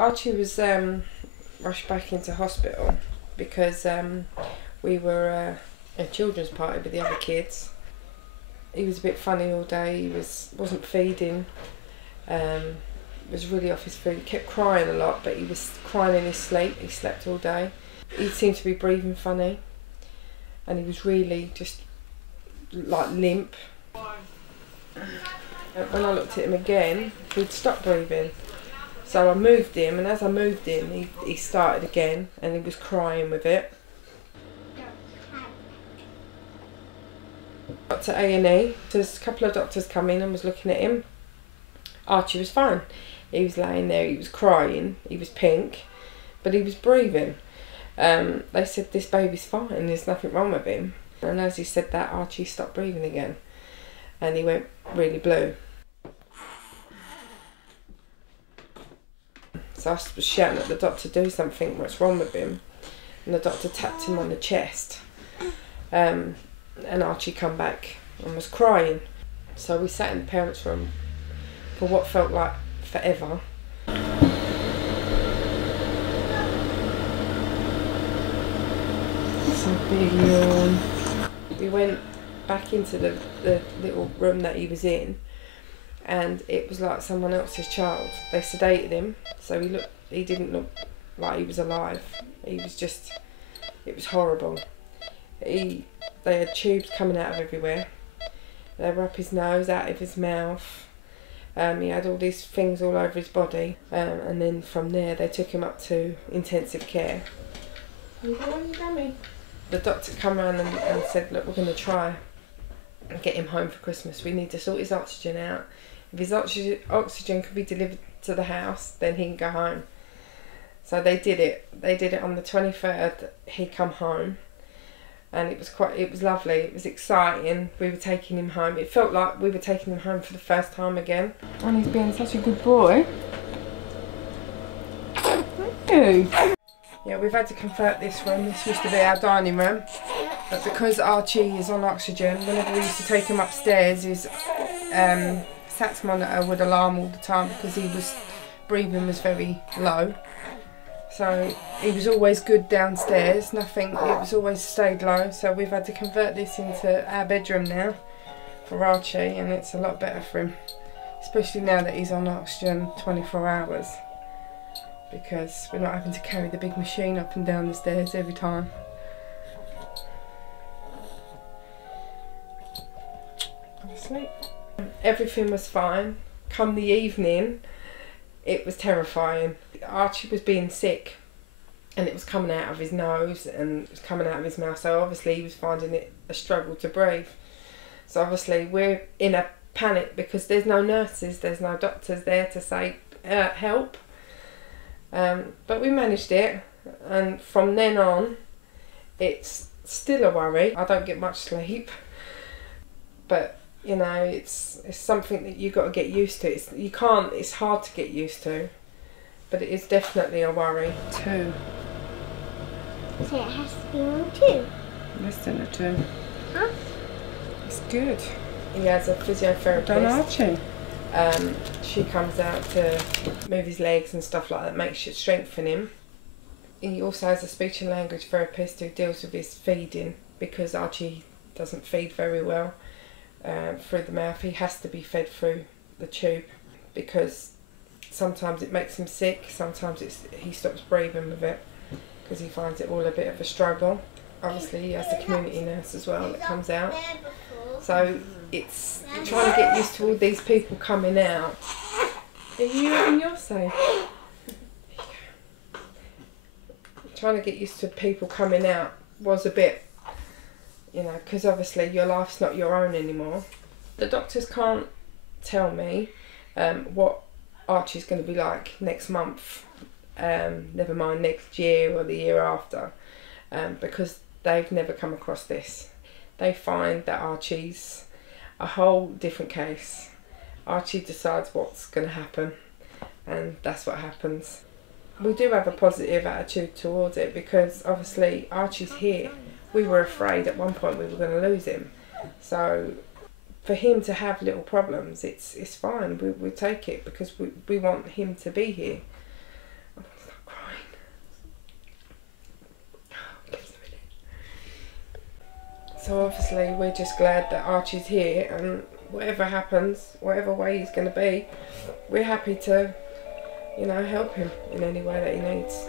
Archie was rushed back into hospital because we were a children's party with the other kids. He was a bit funny all day. He wasn't feeding. Was really off his food. He kept crying a lot, but he was crying in his sleep. He slept all day. He seemed to be breathing funny, and he was really just like limp. When I looked at him again, he'd stopped breathing. So I moved him, and as I moved him, he started again, and he was crying with it. Got to A&E. There's a couple of doctors come in and was looking at him. Archie was fine. He was laying there, he was crying, he was pink, but he was breathing. They said, this baby's fine, there's nothing wrong with him. And as he said that, Archie stopped breathing again, and he went really blue. So I was shouting at the doctor, do something, what's wrong with him? And the doctor tapped him on the chest. And Archie come back and was crying. So we sat in the parents' room for what felt like forever. It's a big yawn. We went back into the little room that he was in, and it was like someone else's child. They sedated him, so he didn't look like he was alive. He was just, it was horrible. They had tubes coming out of everywhere. They were up his nose, out of his mouth. He had all these things all over his body, and then from there they took him up to intensive care. The doctor came around and said, look, we're going to try and get him home for Christmas. We need to sort his oxygen out. If his oxygen could be delivered to the house, then he can go home. So they did it. They did it on the 23rd. He come home. And it was lovely, it was exciting. We were taking him home. It felt like we were taking him home for the first time again. And he's being such a good boy. Thank you. Yeah, we've had to convert this room. This used to be our dining room. But because Archie is on oxygen, whenever we used to take him upstairs, his SATS monitor would alarm all the time because breathing was very low. So he was always good downstairs, it was always stayed low. So we've had to convert this into our bedroom now for Archie, and it's a lot better for him. Especially now that he's on oxygen 24 hours. Because we're not having to carry the big machine up and down the stairs every time. Asleep. Everything was fine. Come the evening, it was terrifying. Archie was being sick, and it was coming out of his nose and it was coming out of his mouth, so obviously he was finding it a struggle to breathe. So obviously we're in a panic because there's no nurses, there's no doctors there to say help. But we managed it, and from then on it's still a worry. I don't get much sleep, but you know, it's something that you've got to get used to. It's hard to get used to, but it is definitely a worry. 2. So it has to be on 2? Less than a 2. Huh? It's good. He has a physiotherapist. Done Archie. She comes out to move his legs and stuff like that, makes it strengthen him. He also has a speech and language therapist who deals with his feeding, because Archie doesn't feed very well through the mouth. He has to be fed through the tube because sometimes it makes him sick, sometimes he stops breathing with it because he finds it all a bit of a struggle. Obviously he has the community nurse as well that comes out. So it's trying to get used to all these people coming out. Are you and you're safe? Trying to get used to people coming out was a bit, you know, because obviously your life's not your own anymore. The doctors can't tell me what Archie's going to be like next month, never mind next year or the year after, because they've never come across this. They find that Archie's a whole different case. Archie decides what's going to happen, and that's what happens. We do have a positive attitude towards it because obviously Archie's here. We were afraid at one point we were going to lose him. So for him to have little problems, it's fine. We take it because we want him to be here. So obviously we're just glad that Archie's here, and whatever happens, whatever way he's going to be, we're happy to, you know, help him in any way that he needs.